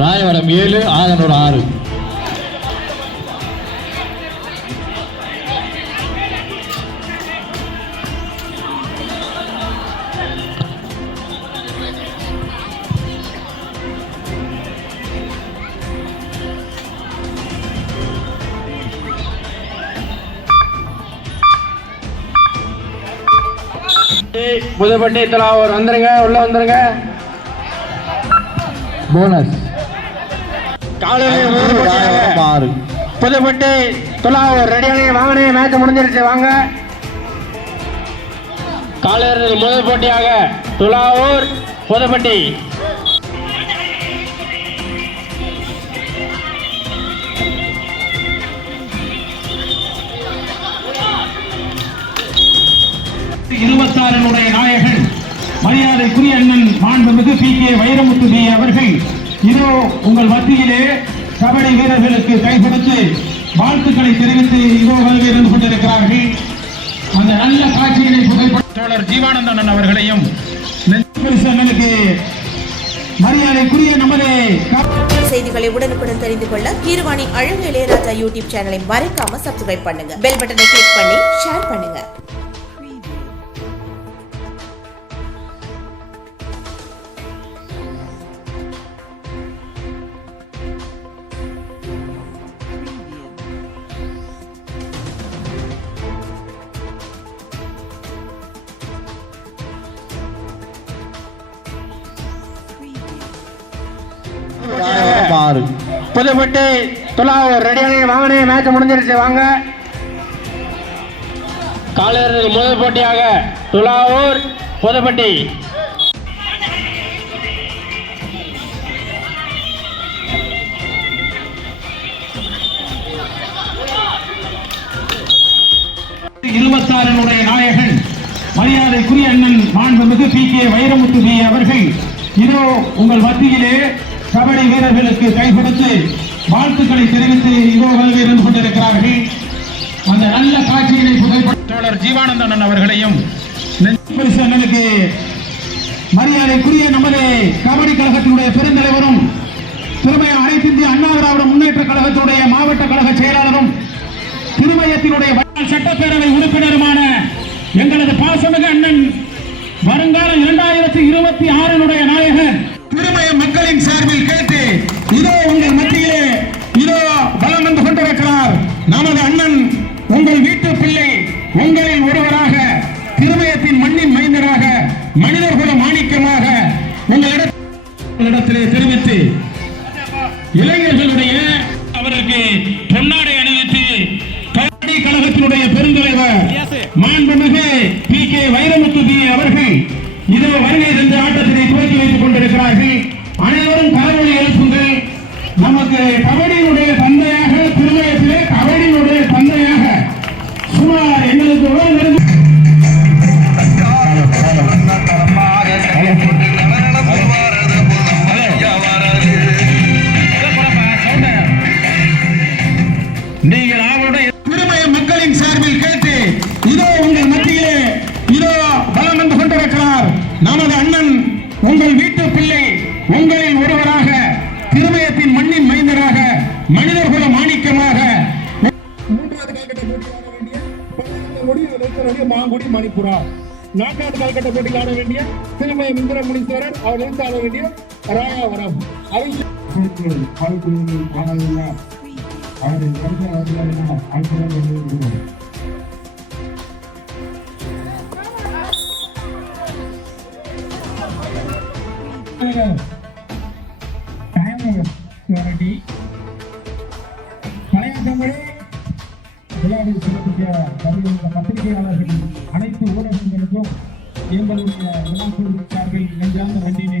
ராயவரம் ஏழு ஆதனூர் ஆறு. புதுப்பட்டி தலாவூர் வந்துருங்க உள்ள வந்துருங்க. போனஸ் புதுப்பட்டி துலாவூர் ரெடியானே வாங்கனே மேட்ச் முடிஞ்சிருச்சு வாங்க. காலையில் முதல் போட்டியாக துலாவூர் புதுப்பட்டி. இருபத்தாறினுடைய நாயகன் மரியாதைக்குரிய அண்ணன் மாண்புமிகு பி கே வைரமுத்து பி அவர்கள். இதோ உங்கள் மத்தியிலே கபடி வீரர்களுக்கு கை கொடுத்து வாழ்த்துக்களை தெரிவித்து இதோ வருகை இருந்து கொண்டிருக்கிறார்கள். அந்த நல்ல காட்சியினை புகைப்பட தோழர் ஜீவானந்தன் அவர்களையும் மரியாதைக்குரிய நமது செய்திகளை உடனுக்குடன் தெரிந்து கொள்ள கீரவாணி அழகு இளையராஜா யூடியூப் சேனலை மறக்காம சப்ஸ்கிரைப் பண்ணுங்க. பெல் பட்டனை கிளிக் பண்ணி ஷேர் பண்ணுங்க. புதுப்பட்டி துலாவூர் ரெடியானே வாங்கனே மேட்ச் முடிஞ்சிருச்சு வாங்க. காலையில் முதல் போட்டியாக துலாவூர் புதுப்பட்டி. இருபத்தாறினுடைய நாயகன் மரியாதைக்குரிய அண்ணன் மாண்புமிகு பி கே வைரமுத்து அவர்கள். இதோ உங்கள் மத்தியிலே கபடி வீரர்களுக்கு கை கொடுத்து வாழ்த்துக்களை தெரிவித்து இதோ வருகை இருந்து கொண்டிருக்கிறார்கள். அந்த நல்ல காட்சியினை புகைப்பட தோழர் ஜீவானந்தன் அவர்களையும் அண்ணனுக்கு மரியாதைக்குரிய நமது கபடி கழகத்தினுடைய பெருந்தலைவரும் திருமய அனைத்து இந்திய அண்ணா திராவிட முன்னேற்ற கழகத்தினுடைய மாவட்ட கழக செயலாளரும் திருமயத்தினுடைய சட்டப்பேரவை உறுப்பினருமான எங்களது பாசமிகு அண்ணன் வருங்கால இரண்டாயிரத்தி இருபத்தி ஆறினுடைய நாயகர் திருமய மக்களின் சார்பில் கேட்டு இதோ உங்கள் மத்தியிலே இதோ பலம் வந்து கொண்டிருக்கிறார் நமது அண்ணன் உங்கள் வீட்டு பிள்ளை உங்களில் ஒருவராக திருமயத்தின் மண்ணின் மைந்தராக மனிதர்குல மாணிக்கமாக உங்களிடத்திலே தெரிவித்து இளைஞர்களுடைய அவருக்கு பொன்னாடை அணிவித்து கழகத்தினுடைய பெருந்தலைவர் மாண்புமிகு பி கே வைரமுத்து அவர்கள் இதோ வருகை தந்து ஆட்டத்தினை துவக்கி வைத்துக் கொண்டிருக்கிறார்கள். அனைவரும் கரவொலி எழுப்புங்கள். நமக்கு கபடியினுடைய தந்தையாக திருமயத்திலே உங்களில் ஒருவராக திருமயத்தின் மண்ணின் மைந்தராக மனிதர்குல மாணிக்கமாக மூன்றாவது கால்கட்ட போட்டியில் ஆட வேண்டிய முடிவு மாங்குடி மணிப்புரா நான்காவது கால்கட்ட போட்டியில் ஆட வேண்டிய திருமய இந்திர முனீஸ்வரன் அவர் நினைத்து ஆட வேண்டிய ராயாவரம். அவை பழைய தமிழ் செல்லக்கூடிய பத்திரிகையாளர்கள் அனைத்து ஊடகங்களுக்கும் எங்களுடைய விழாக்குழு சார்பில் நெஞ்சார்ந்த நன்றினை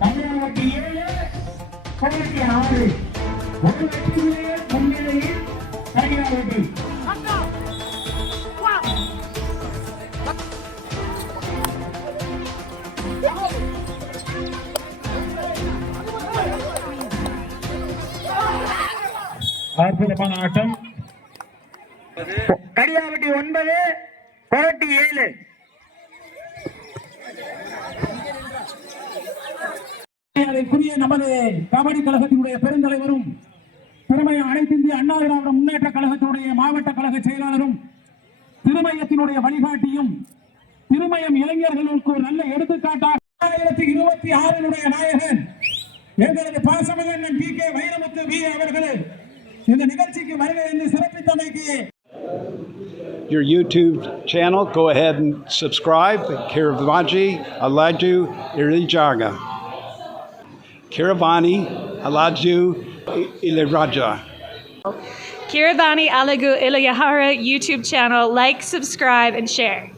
பரவலான ஏழு கோவைக்கு ஆறு ஒரு வெற்றியிலே முன்னிலையில் தனியாவதி அற்புதமான ஆட்டம். கடியாவட்டி ஒன்பது புரட்டி ஏழு. அதற்குரிய நமது கபடி கழகத்தினுடைய பெருந்தலைவரும் திருமய அனைத்து இந்திய அண்ணா திராவிட முன்னேற்ற கழகத்தினுடைய மாவட்ட கழக செயலாளரும் திருமயத்தினுடைய வழிகாட்டியும் திருமயம் இளைஞர்களுக்கு ஒரு நல்ல எடுத்துக்காட்டாக இருபத்தி ஆறினுடைய நாயகன் எங்களது பாசமகன் பி கே வைரமுத்து வி அவர்கள் இந்த நிகழ்ச்சிக்கு வருகை என்று சிறப்பித்தமைக்கு your YouTube channel. Go ahead and subscribe. Kiravaji Alaju Irijaga. Kiravani Alaju Iliraja. Kiravani Alagu Ilayahara YouTube channel. Like, subscribe, and share.